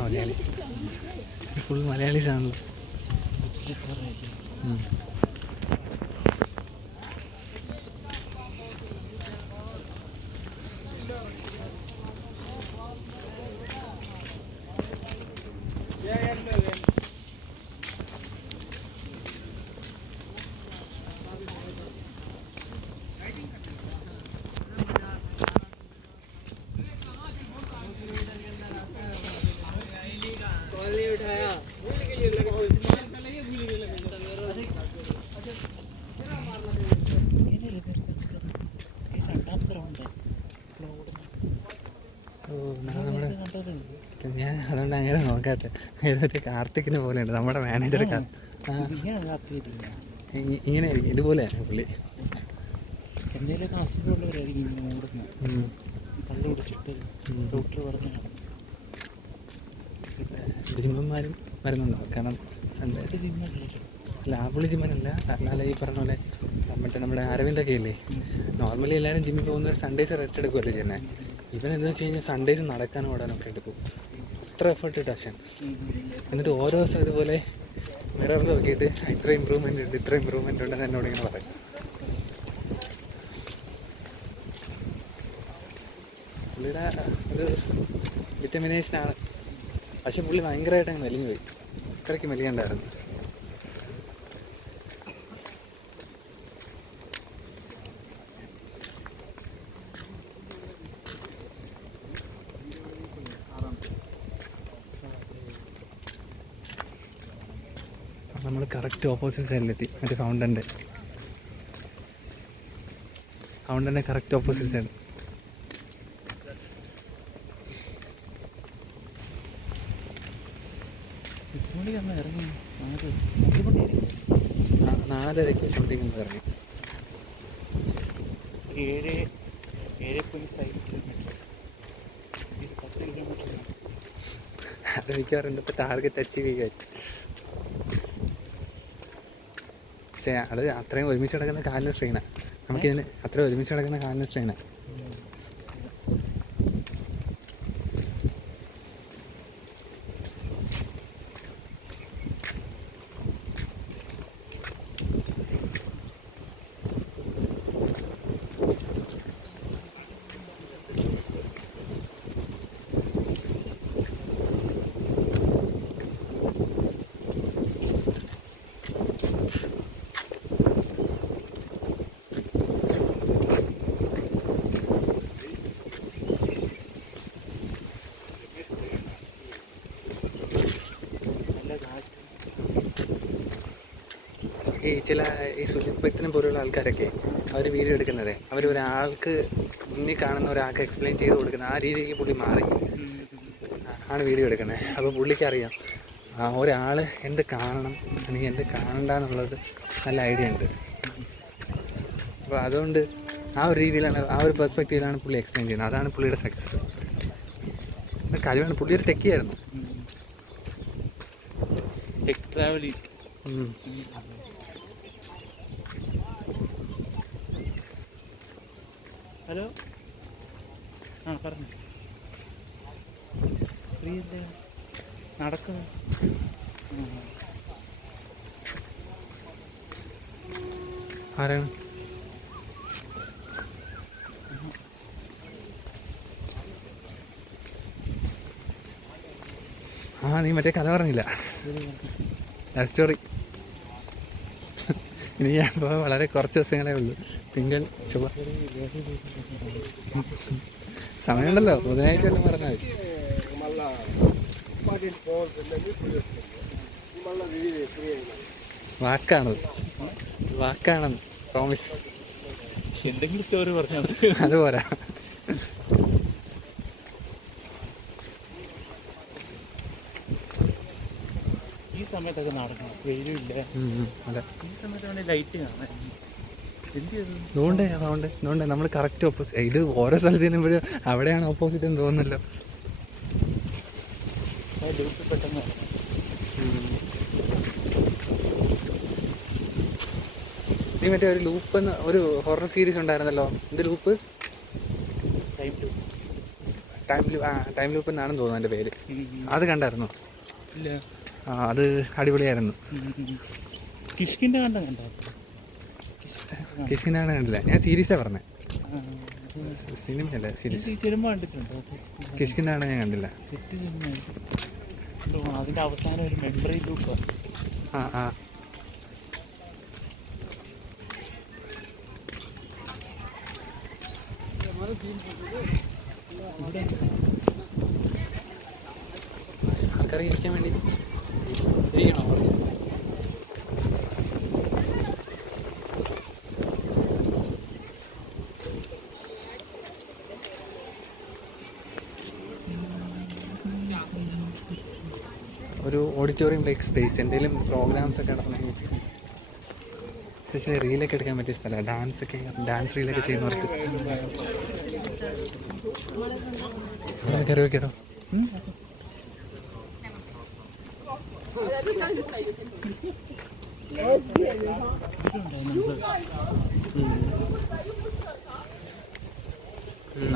Malayali full Malayalees ആണല്ലോ. ഞാൻ അതുകൊണ്ട് അങ്ങനെ നോക്കാത്ത ഏതൊരു കാർത്തിക്കിനെ പോലെയുണ്ട് നമ്മുടെ മാനേജർ. ഇങ്ങനെ ഇതുപോലെയാണ് പുള്ളി. എന്തെങ്കിലുമൊക്കെ അസുഖമുള്ളവരായിരിക്കും ഇങ്ങനെ ഓടുന്നത്. കള്ളു കുടിച്ചിട്ട് ഡോക്ടർ പറഞ്ഞാണ്. ജിമ്മന്മാരും വരുന്നുണ്ടോ? കാരണം സൺഡേ ലാബുള്ളി ജിമ്മനല്ല, എന്നാൽ ഈ പറഞ്ഞ പോലെ മറ്റേ നമ്മുടെ അരവിന്ദൊക്കെ ഇല്ലേ, നോർമലി എല്ലാവരും ജിമ്മിൽ പോകുന്നവർ സൺഡേസ് റെസ്റ്റ് എടുക്കുമല്ലോ ചെയ്യുന്നത്. ഇവനെന്താ വെച്ച് കഴിഞ്ഞാൽ സൺഡേസ് നടക്കാനും ഓടാനൊക്കെ എടുക്കും. അത്ര എഫേർട്ട് ഇട്ടാൻ. എന്നിട്ട് ഓരോ ദിവസം ഇതുപോലെ മിററിൽ നോക്കിയിട്ട് ഇത്ര ഇമ്പ്രൂവ്മെൻ്റ് ഉണ്ട്, ഇത്ര ഇമ്പ്രൂവ്മെൻ്റ് ഉണ്ടെന്ന് എന്നോട് ഇങ്ങനെ പറയും. പുള്ളിയുടെ ഒരു ഡിറ്റർമിനേഷനാണ്. പക്ഷെ പുള്ളി ഭയങ്കരമായിട്ട് അങ്ങ് മെലിഞ്ഞു പോയി. ഇത്രയ്ക്ക് മെലിയണ്ടായിരുന്നു. നമ്മൾ കറക്റ്റ് ഓപ്പോസിറ്റ് സൈഡിലെത്തി. മറ്റേ ഫൗണ്ടൻ്റെ കറക്റ്റ് ഓപ്പോസിറ്റ് സൈഡ്. ഇറങ്ങി 4:30 ഷൂട്ടിംഗ് ഇറങ്ങി. 7.5 കിലോമീറ്റർ, 10 കിലോമീറ്റർ. അത് മിക്കവാറുണ്ട് ഇപ്പോൾ ടാർഗറ്റ് അച്ചീവ് ചെയ്യാൻ. പക്ഷേ അത് അത്രയും ഒരുമിച്ച് കിടക്കുന്ന കാലിന് സ്ട്രെയിനാണ്. നമുക്കിതിന് അത്രയും ഒരുമിച്ച് കിടക്കുന്ന കാലിന് സ്ട്രെയിനാണ്. ഈ സുജിത് ഭക്തനെ പോലുള്ള ആൾക്കാരൊക്കെ അവർ വീഡിയോ എടുക്കുന്നത് അവർ ഒരാൾക്ക് മുന്നിൽ കാണുന്ന ഒരാൾക്ക് എക്സ്പ്ലെയിൻ ചെയ്ത് കൊടുക്കുന്നത് ആ രീതിക്ക് പുള്ളി മാറി ആണ് വീഡിയോ എടുക്കുന്നത്. അപ്പോൾ പുള്ളിക്ക് അറിയാം ഒരാൾ എന്ത് കാണണം അല്ലെങ്കിൽ എന്ത് കാണണ്ട എന്നുള്ളത് നല്ല ഐഡിയ ഉണ്ട്. അപ്പോൾ അതുകൊണ്ട് ആ ഒരു രീതിയിലാണ്, ആ ഒരു പെർസ്പെക്റ്റീവിലാണ് പുള്ളി എക്സ്പ്ലെയിൻ ചെയ്യുന്നത്. അതാണ് പുള്ളിയുടെ സക്സസ്. കഴിവാണ്. പുള്ളി ഒരു ടെക്കിയായിരുന്നു. ടെക് ട്രാവലി. ഹലോ, പറഞ്ഞു. ഫ്രീ അല്ലേ? നടക്കുന്നു. ആരാണ്? നീ മറ്റേ കഥ പറഞ്ഞില്ല, ലവ് സ്റ്റോറി. ഇനി ഇപ്പോൾ വളരെ കുറച്ച് ദിവസങ്ങളേ ഉള്ളൂ. തിങ്കൾ ചൊവ്വ സമയമുണ്ടല്ലോ. ബുധനാഴ്ച എല്ലാം പറഞ്ഞാൽ മതി. വാക്കാണത്, വാക്കാണെന്ന് പ്രോമിസ്. എന്തെങ്കിലും സ്റ്റോറി പറഞ്ഞാൽ അത് പോരാ. ഈ സമയത്തൊക്കെ നടക്കണം, വെയിലും ഇല്ല. അതെ, ഈ സമയത്താണ് ലൈറ്റ് കാണാൻ. എന്ത് ചെയ്തു? അതുകൊണ്ട് നമ്മൾ കറക്റ്റ് ഓപ്പോസിറ്റ്. ഇത് ഓരോ സ്ഥലത്ത് ചെല്ലുമ്പോഴും അവിടെയാണ് ഓപ്പോസിറ്റ് എന്ന് തോന്നുന്നല്ലോ. ലൂപ്പ് പെട്ടെന്ന് നീ മറ്റേ ഒരു ലൂപ്പ് എന്ന് ഒരു ഹൊറർ സീരീസ് ഉണ്ടായിരുന്നല്ലോ, എന്ത് ലൂപ്പ്? ടൈം ലൂപ്പ് എന്നാണെന്ന് തോന്നുന്നു എൻ്റെ പേര്. അത് കണ്ടായിരുന്നോ? ഇല്ല. ആ, അത് അടിപൊളിയായിരുന്നു. കിഷ്കിൻ്റെ കണ്ടോ? കിഷ്കിനാണ് കണ്ടില്ല, ഞാൻ സീരീസാണ് പറഞ്ഞത്, സിനിമയല്ല സീരീസ്. സിനിമ കണ്ടിട്ടുണ്ടോ? കിഷ്കിനാണ് ഞാൻ കണ്ടില്ല. Set cinema. അതിൻ്റെ അവസാനം ഒരു മെമ്മറി ലൂപ്പാണ്. ആ ആ ആൾക്കാരെ ഇരിക്കാൻ വേണ്ടി ഇരിക്കണോ കുറച്ച്? ഒരു ഓഡിറ്റോറിയം ലൈക്ക് സ്പേസ്, എന്തെങ്കിലും പ്രോഗ്രാംസ് ഒക്കെ നടത്തണമെങ്കിൽ സ്പെഷ്യലി റീലൊക്കെ എടുക്കാൻ പറ്റിയ സ്ഥലമാണ്. ഡാൻസ് റീലൊക്കെ ചെയ്യുന്നവർക്ക് കയറി വയ്ക്കാതോ.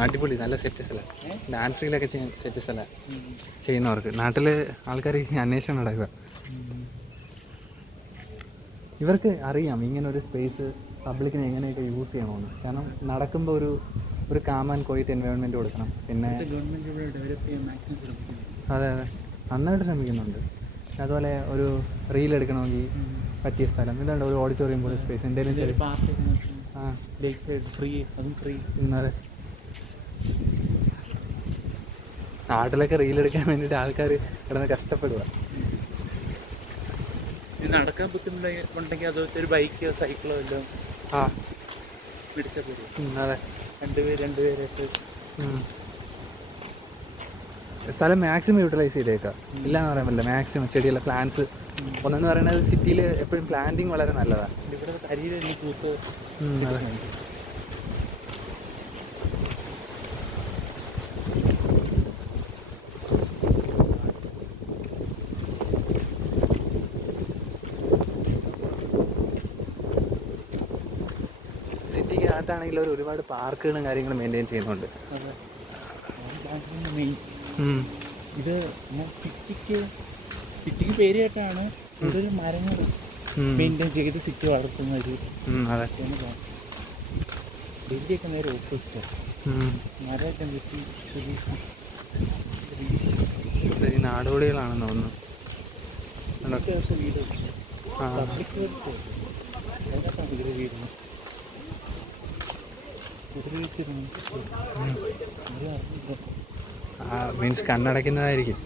അടിപൊളി, നല്ല സെറ്റ് സ്ഥലം. ഡാൻസ് റീലൊക്കെ ചെയ്യാൻ സെറ്റ് സ്ഥലം ചെയ്യുന്നവർക്ക്. നാട്ടിൽ ആൾക്കാർ അന്വേഷണം നടക്കുക. ഇവർക്ക് അറിയാം ഇങ്ങനെ ഒരു സ്പേസ് പബ്ലിക്കിന് എങ്ങനെയൊക്കെ യൂസ് ചെയ്യണമെന്ന്. കാരണം നടക്കുമ്പോൾ ഒരു കാം ആൻഡ് ക്വയറ്റ് എൻവയോൺമെൻറ്റ് കൊടുക്കണം. പിന്നെ അതെ നന്നായിട്ട് ശ്രമിക്കുന്നുണ്ട്. അതുപോലെ ഒരു റീൽ എടുക്കണമെങ്കിൽ പറ്റിയ സ്ഥലം ഇതുണ്ട്, ഒരു ഓഡിറ്റോറിയം പോലെ സ്പേസ് എന്തെങ്കിലും. അതെ, നാട്ടിലൊക്കെ റീൽ എടുക്കാൻ വേണ്ടിയിട്ട് ആൾക്കാർ കിടന്ന് കഷ്ടപ്പെടുക. നടക്കാൻ ബുദ്ധിമുട്ടുണ്ടെങ്കിൽ അത് ഒരു ബൈക്കോ സൈക്കിളോ എല്ലാം പിടിച്ചാൽ പോലും. അതെ, രണ്ടുപേരായിട്ട് സ്ഥലം മാക്സിമം യൂട്ടിലൈസ് ചെയ്തേക്കാം. ഇല്ലാന്ന് പറയാൻ പറ്റില്ല. മാക്സിമം ചെടിയുള്ള പ്ലാന്റ്സ്. ഒന്നെന്ന് പറയുന്നത് സിറ്റിയിൽ എപ്പോഴും പ്ലാന്റിങ് വളരെ നല്ലതാണ്. ഇവിടെ കരിയിലെല്ലാം പൂത്ത്. അതെ, സിറ്റിക്കകത്താണെങ്കിൽ അവർ ഒരുപാട് പാർക്കുകളും കാര്യങ്ങളും മെയിൻറ്റെയിൻ ചെയ്യുന്നുണ്ട്. ഇത് സിറ്റിക്ക് പേര് കേട്ടാണ് കൂടുതൽ മരങ്ങൾ മെയിൻറ്റെയിൻ ചെയ്ത് സിറ്റി വളർത്തുന്ന ഒരു. അതെ, ഡൽഹിയൊക്കെ നേരെ ഓപ്പോസിറ്റ്. മരമൊക്കെ വെട്ടി ഈ നാടോടികളാണെന്ന് തോന്നുന്നു. വീട് പബ്ലിക് വീട് മീൻസ് കണ്ണടയ്ക്കുന്നതായിരിക്കും.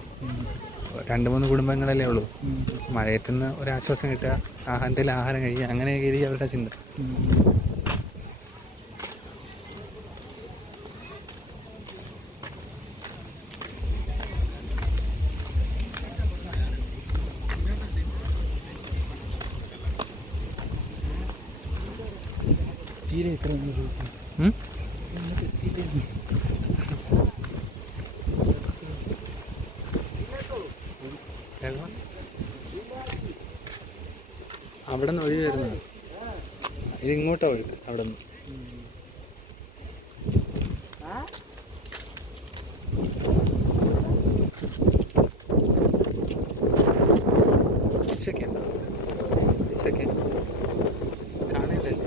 2-3 കുടുംബങ്ങളല്ലേ ഉള്ളൂ. മഴയത്തുനിന്ന് ഒരാശ്വാസം കിട്ടുക, എന്തെങ്കിലും ആഹാരം കഴിക്കുക, അങ്ങനെയൊക്കെ ആയിരിക്കും അവരുടെ ചിന്ത. തീരെ എത്ര അവിടെ നിന്ന് ഒഴുകി വരുന്നത്, ഇത് ഇങ്ങോട്ടാണ് ഒഴുക്ക്. അവിടെ നിന്ന് ഫിഷൊക്കെ ഉണ്ടോ? ഫിഷൊക്കെ കാണില്ലല്ലേ?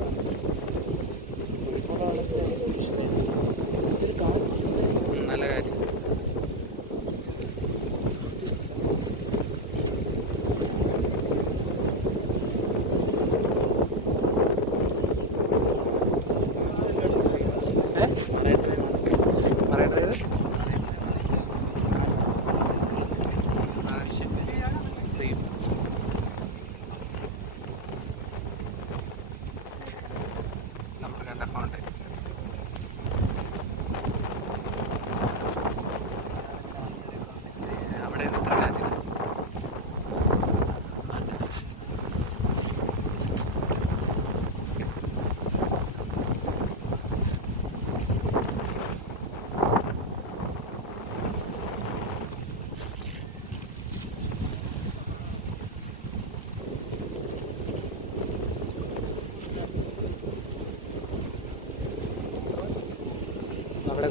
നല്ല കാര്യം.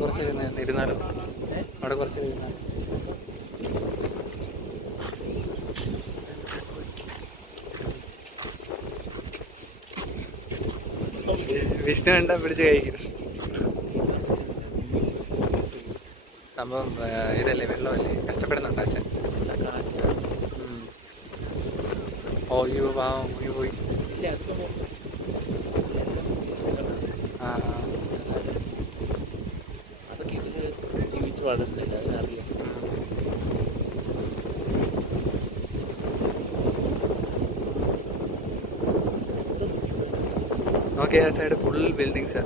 കുറച്ച് ഇരുന്നാലോ? അവിടെ കുറച്ച് ഇരുന്നാലോ? വിഷ്ണു കണ്ടാ പിടിച്ച് കഴിക്കും. സംഭവം ഇതല്ലേ, വെള്ളമല്ലേ, കഷ്ടപ്പെടുന്നുണ്ട് ആശാൻ. ഓയ്യോ പാവം മുങ്ങി പോയി. ആ അതൊക്കെ ഇതില് ജീവിച്ചു വളർന്നില്ല, അതിനറിയാം. ഓക്കെ, ആ സൈഡ് ഫുൾ ബിൽഡിങ്സാ.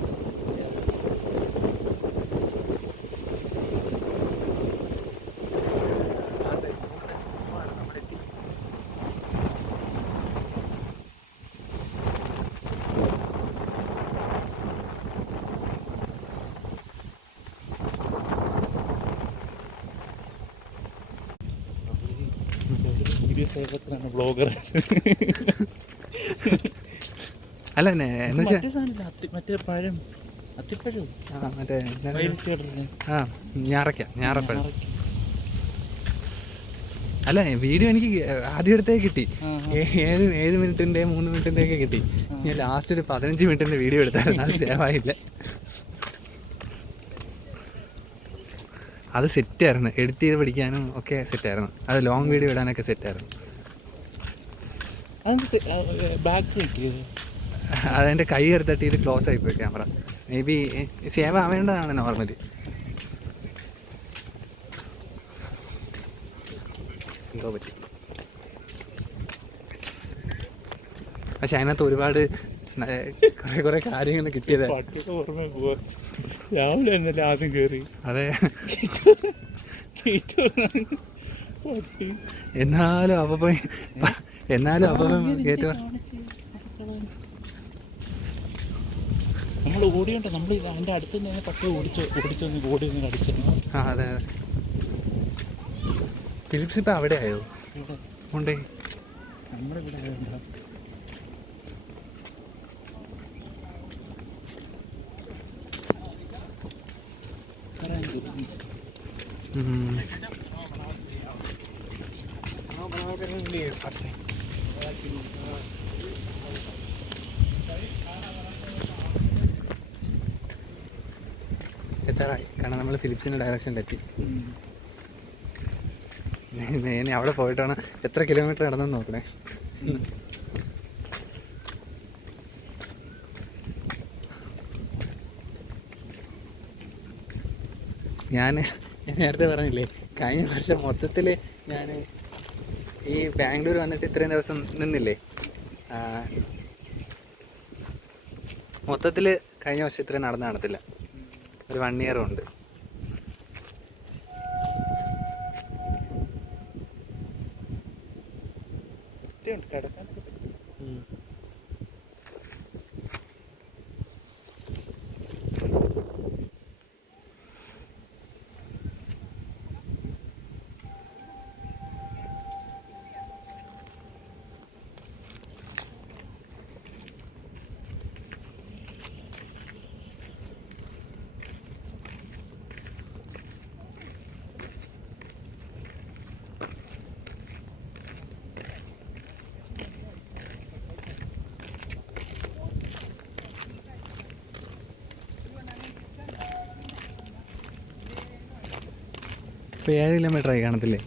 ബ്ലോഗർ അല്ല മറ്റേ പഴം അത്തിപ്പഴം മറ്റേ ഞാറപ്പഴം. അല്ല, വീഡിയോ എനിക്ക് ആദ്യം എടുത്തേ കിട്ടി. 7 മിനിറ്റിൻ്റെ 3 മിനിറ്റിൻ്റെ ഒക്കെ കിട്ടി. ഞാൻ ലാസ്റ്റ് ഒരു 15 മിനിറ്റിൻ്റെ വീഡിയോ എടുത്തായിരുന്നു, അത് സേവായില്ല. അത് സെറ്റായിരുന്നു, എഡിറ്റ് ചെയ്ത് പഠിക്കാനും ഒക്കെ സെറ്റായിരുന്നു. അത് ലോങ് വീഡിയോ ഇടാനൊക്കെ സെറ്റായിരുന്നു. അതെൻ്റെ കൈ എടുത്തിട്ട് ഇത് ക്ലോസ് ആയിപ്പോയി ക്യാമറ. മേ ബി സേവ് ആവേണ്ടതാണ് നോർമലി. എന്തോ പറ്റി. പക്ഷെ അതിനകത്ത് ഒരുപാട് കുറെ കാര്യങ്ങൾ കിട്ടിയത്. രാവിലെ ആദ്യം കയറി. അതെ, എന്നാലും അപ്പം കേട്ടോ നമ്മൾ ഓടിയോണ്ടോ, നമ്മൾ അതിൻ്റെ അടുത്ത് തന്നെ പട്ടി ഓടി കടിച്ചു. ആ അതെ അതെ. ഫിലിപ്സ് ഇപ്പം അവിടെ ആയോ? ഉണ്ടേ, നമ്മുടെ ഇവിടെ എത്താറായി, കാരണം നമ്മൾ ഫിലിപ്സിൻ്റെ ഡയറക്ഷനിലെത്തി. ഇനി അവിടെ പോയിട്ടാണ് എത്ര കിലോമീറ്റർ നടന്നെന്ന് നോക്കണേ. ഞാൻ നേരത്തെ പറഞ്ഞില്ലേ, കഴിഞ്ഞ വർഷം മൊത്തത്തിൽ ഞാൻ ഈ ബാംഗ്ലൂർ വന്നിട്ട് ഇത്രയും ദിവസം നിന്നില്ലേ, മൊത്തത്തിൽ കഴിഞ്ഞ വർഷം ഇത്രയും നടന്ന് കാണത്തില്ല. ഒരു 1 ഇയർ ഉണ്ട്. ഇപ്പോൾ 7 കിലോമീറ്റർ ആയി കാണത്തില്ലേ?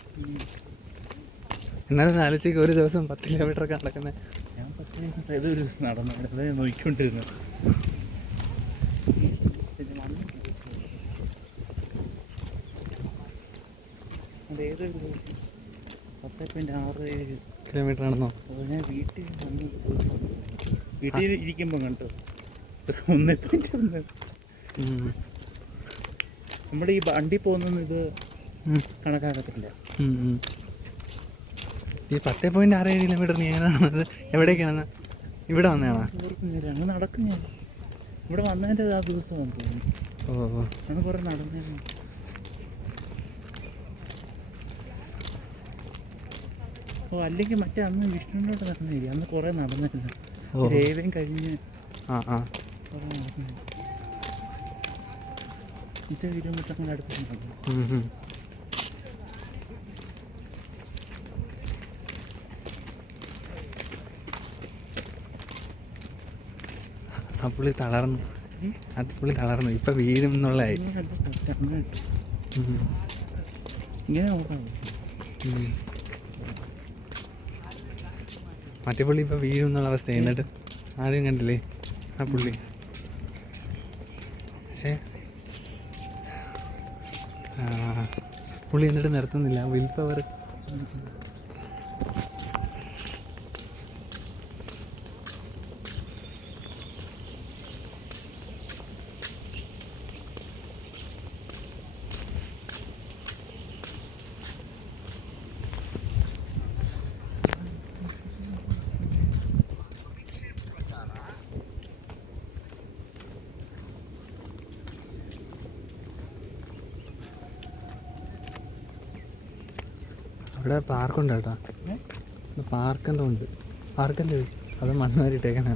എന്നാലും ആലോചിക്ക്, ഒരു ദിവസം 10 കിലോമീറ്റർ ഒക്കെ നടക്കുന്നത്. ഞാൻ 10 കിലോമീറ്റർ ഏതൊരു ദിവസം നടന്നു നോക്കിക്കൊണ്ടിരുന്നു. അത് ഏതൊരു ദിവസം 10.67 കിലോമീറ്റർ ആണെന്നോ? ഞാൻ വീട്ടിൽ ഇരിക്കുമ്പോൾ കണ്ടോ 1.1. നമ്മുടെ ഈ വണ്ടി പോകുന്ന ഇത് കണക്കാക്കത്തില്ല. ഈ 10.67 കിലോമീറ്റർ നീ എങ്ങനെയാണത്? എവിടേക്കാണെന്ന്? ഇവിടെ വന്നതാണോ? അങ്ങ് നടക്കും. ഞാൻ ഇവിടെ വന്നതിൻ്റെ ആ ദിവസം വന്നു. ഓ, അങ്ങനെ കുറേ നടന്നു. ഓ, അല്ലെങ്കിൽ മറ്റേ അന്ന് വിഷ്ണുവിനോട് നടന്നില്ല, അന്ന് കുറേ നടന്നില്ല. രേവയും കഴിഞ്ഞ് കുറേ നടന്നു. 5 കിലോമീറ്റർ അങ്ങനെ അടുത്തുണ്ടാകും. ആ പുള്ളി തളർന്നു, അത് പുള്ളി തളർന്നു, ഇപ്പം വീഴും എന്നുള്ളതായി. ഇങ്ങനെ നോക്കാം. മറ്റേ പുള്ളി ഇപ്പം വീഴും എന്നുള്ള അവസ്ഥ. എന്നിട്ട് ആദ്യം കണ്ടില്ലേ ആ പുള്ളി. പക്ഷേ പുള്ളി എന്നിട്ട് നിർത്തുന്നില്ല. Willpower. ഇവിടെ പാർക്കുണ്ട് കേട്ടോ. പാർക്ക് എന്തോ ഉണ്ട്. പാർക്കല്ലേ അത് മണ്ണാരിട്ടേക്കണ.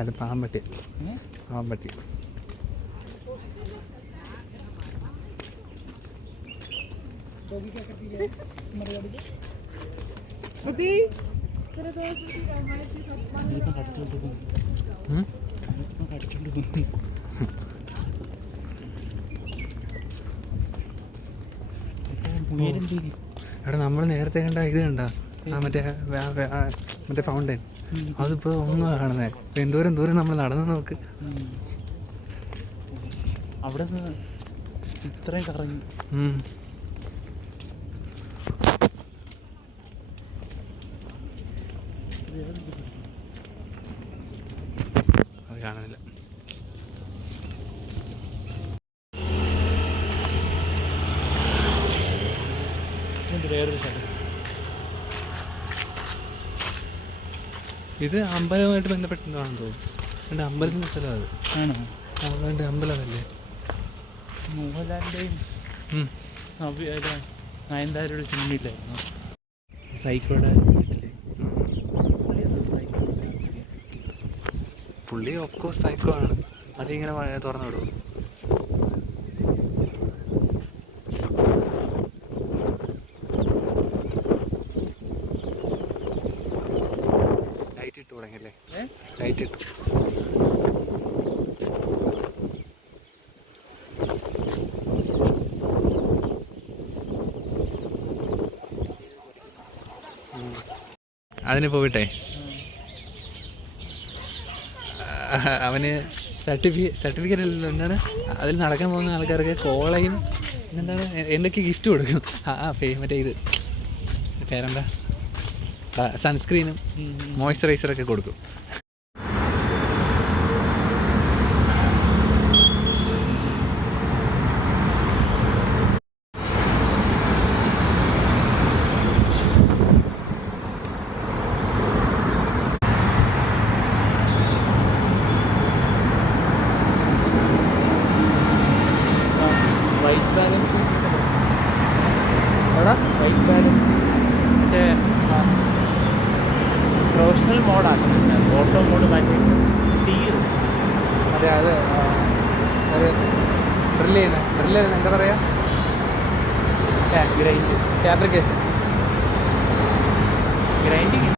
അത് പാമ്പട്ടി. പാമ്പട്ടി. എടാ നമ്മൾ നേരത്തെ കണ്ട ഇത് കണ്ട ആ മറ്റേ ഫൗണ്ടൻ, അതിപ്പോൾ ഒന്നും കാണുന്നേ. എന്തോരം ദൂരം നമ്മൾ നടന്നു നോക്ക്. അവിടെ നിന്ന് ഇത്രയും കറങ്ങി. അത് കാണാനില്ല. വേറൊരു സ്ഥലം. ഇത് അമ്പലവുമായിട്ട് ബന്ധപ്പെട്ടിട്ടാണെന്ന് തോന്നുന്നു. എൻ്റെ അമ്പലത്തിൻ്റെ സ്ഥലം അത്. ആണോ? അവൻ്റെ അമ്പലമല്ലേ. മോഹൻലാലിൻ്റെയും നയൻതാരയുടെ സിനിമയിലായിരുന്നു സൈക്കോയുടെ. പുള്ളി ഓഫ് കോഴ്സ് സൈക്കോ ആണ്. അതിങ്ങനെ തുറന്നു വിടും. ലൈറ്റ് ഇട്ട് തുടങ്ങിയല്ലേ? ലൈറ്റ് ഇട്ടു. അതിന് പോയിട്ടെ അവന് സർട്ടിഫിക്കറ്റ് അല്ലല്ലോ, എന്താണ് അതിൽ നടക്കാൻ പോകുന്ന ആൾക്കാർക്ക് കോളയും എന്താണ് എന്തൊക്കെ ഗിഫ്റ്റ് കൊടുക്കും. മറ്റേ ഇത് പേരെന്താ, സൺസ്ക്രീനും മോയ്സ്ചറൈസറൊക്കെ കൊടുക്കും. വൈറ്റ് ബാലൻസ് എവിടെ വൈറ്റ് ബാലൻസ് മറ്റേ പ്രൊഫഷണൽ മോഡാക്കുന്നുണ്ട്. ഓട്ടോ മോഡ് മാറ്റിയിട്ട് ടീർ. അതെ, അത് ഒരു ഡ്രില്ല് ചെയ്യുന്ന എന്താ പറയുക, ഗ്രൈൻഡ് ഫാബ്രിക്കേഷൻ. ഗ്രൈൻഡിങ്